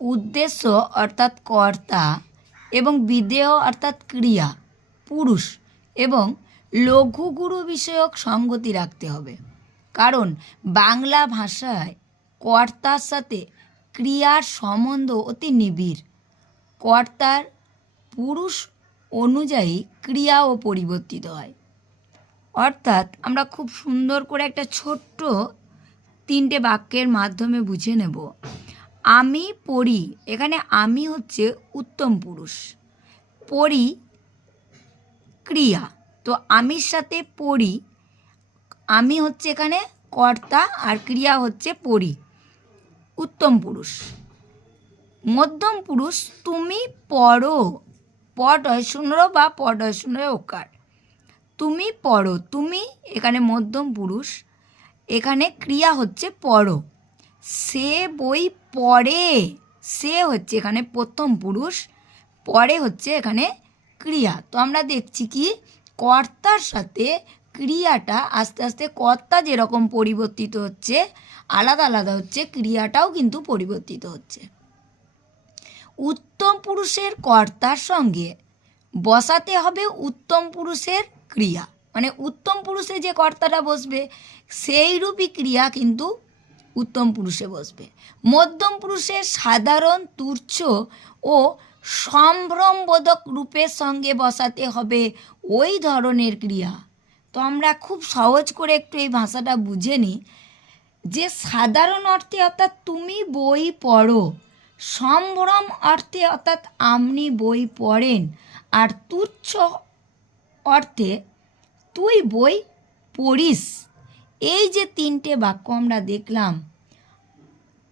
উদ্দেশ্য অর্থাৎ কর্তা এবং বিদেহ অর্থাৎ ক্রিয়া, পুরুষ এবং লঘু গুরু বিষয়ক সঙ্গতি রাখতে হবে। কারণ বাংলা ভাষায় কর্তার সাথে ক্রিয়ার সম্বন্ধ অতি নিবিড়। কর্তার পুরুষ অনুযায়ী ক্রিয়াও পরিবর্তিত হয়। অর্থাৎ আমরা খুব সুন্দর করে একটা ছোট্ট তিনটে বাক্যের মাধ্যমে বুঝে নেব। আমি পড়ি, এখানে আমি হচ্ছে উত্তম পুরুষ। পড়ি ক্রিয়া, তো আমির সাথে পড়ি, আমি হচ্ছে এখানে কর্তা আর ক্রিয়া হচ্ছে পড়ি। উত্তম পুরুষ। মধ্যম পুরুষ, তুমি পড়ো, পট হয় শূন্য বা পট হয় শূন্য ওকার তুমি পড়ো, তুমি এখানে মধ্যম পুরুষ, এখানে ক্রিয়া হচ্ছে পড়ো। সে বই পড়ে। সে হচ্ছে এখানে প্রথম পুরুষ, পরে হচ্ছে এখানে ক্রিয়া। তো আমরা দেখছি কি, কর্তার সাথে ক্রিয়াটা আস্তে আস্তে কর্তা যেরকম পরিবর্তিত হচ্ছে, আলাদা আলাদা হচ্ছে, ক্রিয়াটাও কিন্তু পরিবর্তিত হচ্ছে। উত্তম পুরুষের কর্তার সঙ্গে বসাতে হবে উত্তম পুরুষের ক্রিয়া। মানে উত্তম পুরুষে যে কর্তাটা বসবে সেই রূপই ক্রিয়া কিন্তু উত্তম পুরুষে বসবে। মধ্যম পুরুষের সাধারণ তুচ্ছ ও সম্ভ্রমবোধক রূপের সঙ্গে বসাতে হবে ওই ধরনের ক্রিয়া। তো আমরা খুব সহজ করে একটু এই ভাষাটা বুঝে নিই। যে সাধারণ অর্থে অর্থাৎ তুমি বই পড়ো, সম্ভ্রম অর্থে অর্থাৎ আপনি বই পড়েন, আর তুচ্ছ অর্থে তুই বই পড়িস। এই যে তিনটে বাক্য আমরা দেখলাম,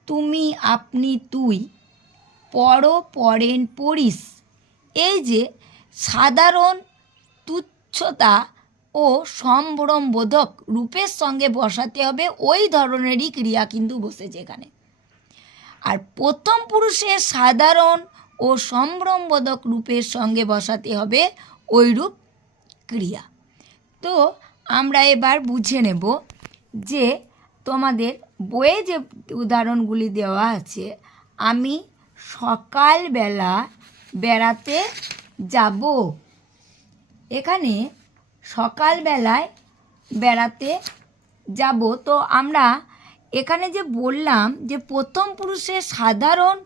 তুমি, আপনি, তুই, পড়ো, পড়েন, পড়িস। এই যে সাধারণ তুচ্ছতা ও সম্ভ্রমবোধক রূপের সঙ্গে বসাতে হবে, ওই ধরনেরই ক্রিয়া কিন্তু বসেছে এখানে। আর প্রথম পুরুষের সাধারণ ও সম্ভ্রমবোধক রূপের সঙ্গে বসাতে হবে, ওইরূপ ক্রিয়া। তো আমরা এবার বুঝে নেব যে তোমাদের বইয়ে যে উদাহরণগুলি দেওয়া আছে, আমি সকালবেলা বেড়াতে যাব। এখানে সকালবেলায় বেড়াতে যাব। তো আমরা এখানে যে বললাম যে প্রথম পুরুষের সাধারণ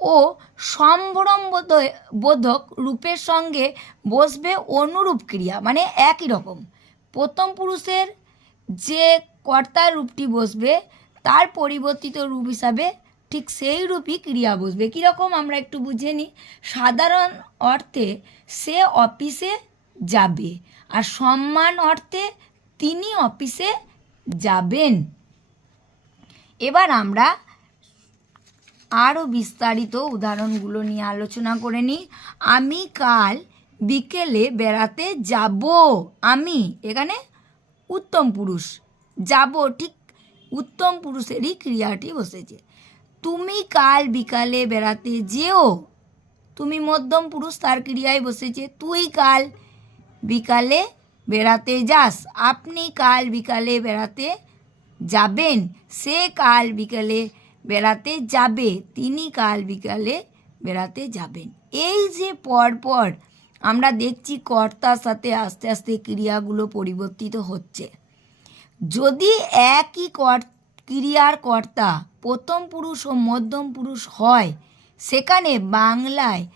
ও সম্ভ্রম বোধ- বোধক রূপের সঙ্গে বসবে অনুরূপ ক্রিয়া মানে একই রকম। প্রথম পুরুষের যে কর্তার রূপটি বসবে, তার পরিবর্তিত রূপ হিসাবে ঠিক সেই রূপই ক্রিয়া বসবে। কীরকম আমরা একটু বুঝে নিই। সাধারণ অর্থে সে অফিসে যাবে আর সম্মান অর্থে তিনি অফিসে যাবেন। এবার আমরা আরও বিস্তারিত উদাহরণগুলো নিয়ে আলোচনা করে নিই। আমি কাল বিকেলে বেড়াতে যাব। আমি এখানে উত্তম পুরুষ। যাব ঠিক উত্তম পুরুষেরই ক্রিয়াটি বসেছে। তুমি কাল বিকালে বেড়াতে যেও। তুমি মধ্যম পুরুষ, তার ক্রিয়ায় বসেছে। তুই কাল বিকালে বেড়াতে যাস। আপনি কাল বিকালে বেড়াতে যাবেন। সে কাল বিকালে বেড়াতে যাবে। তিনি কাল বিকালে বেড়াতে যাবেন। এই যে পরপর আমরা দেখছি কর্তার সাথে আস্তে আস্তে ক্রিয়াগুলো পরিবর্তিত হচ্ছে। যদি একই কর ক্রিয়ার কর্তা প্রথম পুরুষ ও মধ্যম পুরুষ হয়, সেখানে বাংলায়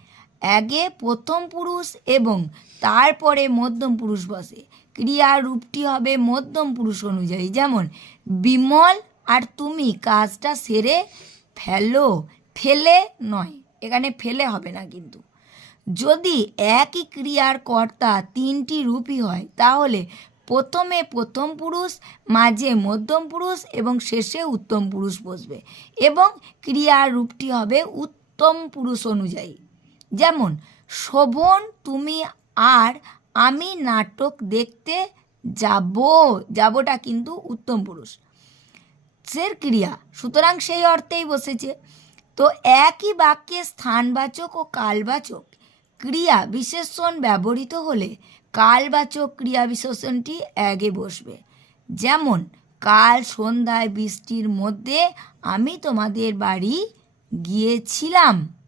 আগে প্রথম পুরুষ এবং তারপরে মধ্যম পুরুষ বসে। ক্রিয়ার রূপটি হবে মধ্যম পুরুষ অনুযায়ী। যেমন, বিমল আর তুমি কাজটা সেরে ফেলো, ফেলে নয়। এখানে ফেলে হবে না কিন্তু। যদি একই ক্রিয়ার কর্তা তিনটি রূপই হয়, তাহলে প্রথমে প্রথম পুরুষ, মাঝে মধ্যম পুরুষ এবং শেষে উত্তম পুরুষ বসবে এবং ক্রিয়ার রূপটি হবে উত্তম পুরুষ অনুযায়ী। যেমন, শোভন, তুমি আর আমি নাটক দেখতে যাব। যাবটা কিন্তু উত্তম পুরুষ। সের ক্রিয়া, সুতরাং সেই অর্থেই বসেছে। তো একই বাক্যে স্থানবাচক ও কালবাচক ক্রিয়া বিশেষণ ব্যবহৃত হলে কালবাচক ক্রিয়া বিশেষণটি আগে বসবে। যেমন, কাল সন্ধ্যায় বৃষ্টির মধ্যে আমি তোমাদের বাড়ি গিয়েছিলাম।